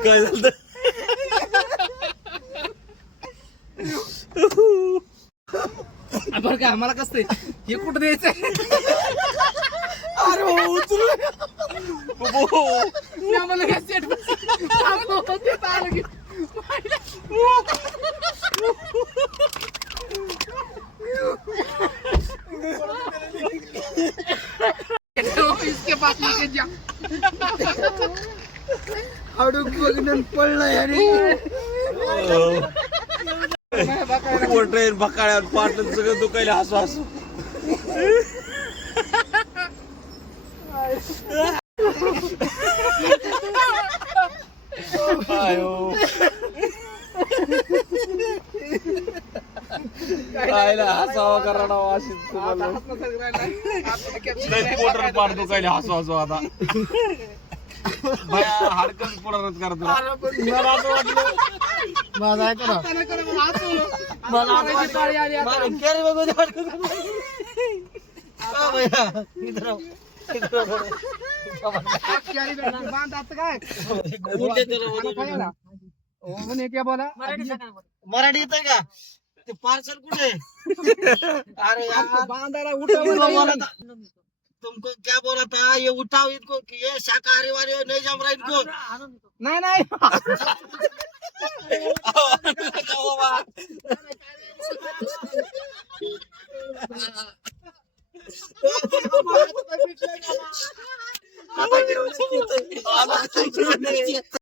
काय झालं बरं का आम्हाला कसं हे कुठं द्यायचंय अरे आम्हाला काय सेट आलं की इसके पास लेके जा हाडूक बघून पडलाय आणि ट्रेन बकाळ्यात पाटलं सगळं दुखायला हसू हसू खायला हसावा करा अशी तुम्हाला पोटर पाठ दुखायला हसू हसू आता हाडकन पुढारच करा तुला मला असं वाटलं माझा ऐका ना मला असं वाटलं केअर बघून भैया इधर बोला मराठी येत का ते पार्सल कुठे अरे यार बांधाला तुमको क्या बोला था ये उठाओ इनको ये शाकाहारी वाले नहीं जम रहा इनको नाही नाही आता